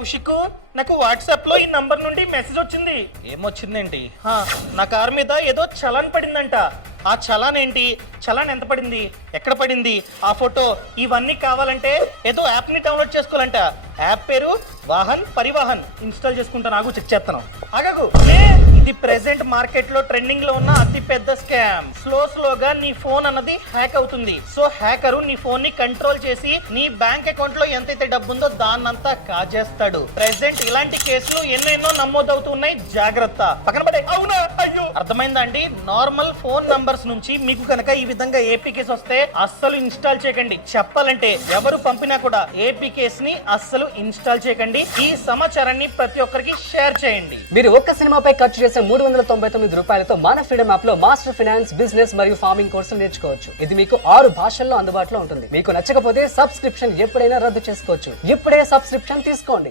కౌశిక్, నాకు వాట్సాప్ లో ఈ నంబర్ నుండి మెసేజ్ వచ్చింది. ఏమొచ్చిందేంటి? నా కార్ మీద ఏదో చలాన్ పడిందంట. ఆ చలాన్ ఏంటి, చలాన్ ఎంత పడింది, ఎక్కడ పడింది, ఆ ఫోటో, ఇవన్నీ కావాలంటే ఏదో యాప్ ని డౌన్లోడ్ చేసుకోవాలంట. యాప్ పేరు వాహన్ పరివాహన్. ఇన్స్టాల్ చేసుకుంటా, నాకు చెక్ చేస్తాను. ఆగకు, ఇది ప్రెసెంట్ మార్కెట్ లో ట్రెండింగ్ లో ఉన్న అతి పెద్ద స్కామ్. స్లోగా నీ ఫోన్ అన్నది హ్యాక్ అవుతుంది. సో హ్యాకరు నీ ఫోన్ ని కంట్రోల్ చేసి నీ బ్యాంక్ అకౌంట్ లో ఎంతైతే డబ్బు ఉందో దాన్నంతా కాజేస్తాడు. ప్రెసెంట్ ఇలాంటి కేసులు ఎన్నెన్నో నమోదవుతున్నాయి. జాగ్రత్త. పక్కన పడే. అవునా? అయ్యో. అర్థమైందా అండి? నార్మల్ ఫోన్ నంబర్స్ నుంచి మీకు కనుక ఈ విధంగా ఏపీకేస్ వస్తే అస్సలు ఇన్స్టాల్ చేయకండి. చెప్పాలంటే ఎవరు పంపినా కూడా ఏపీకేస్ ని అస్సలు ఇన్స్టాల్ చేయకండి. ఈ సమాచారాన్ని ప్రతి ఒక్కరికి షేర్ చేయండి. మీరు ఒక్క సినిమాపై ఖర్చు చేసే 399 రూపాయలతో మన ఫ్రీడమ్ యాప్ లో మాస్టర్ ఫైనాన్స్, బిజినెస్ మరియు ఫార్మింగ్ కోర్సులు నేర్చుకోవచ్చు. ఇది మీకు 6 భాషల్లో అందుబాటులో ఉంటుంది. మీకు నచ్చకపోతే సబ్స్క్రిప్షన్ ఎప్పుడైనా రద్దు చేసుకోవచ్చు. ఇప్పుడే సబ్స్క్రిప్షన్ తీసుకోండి.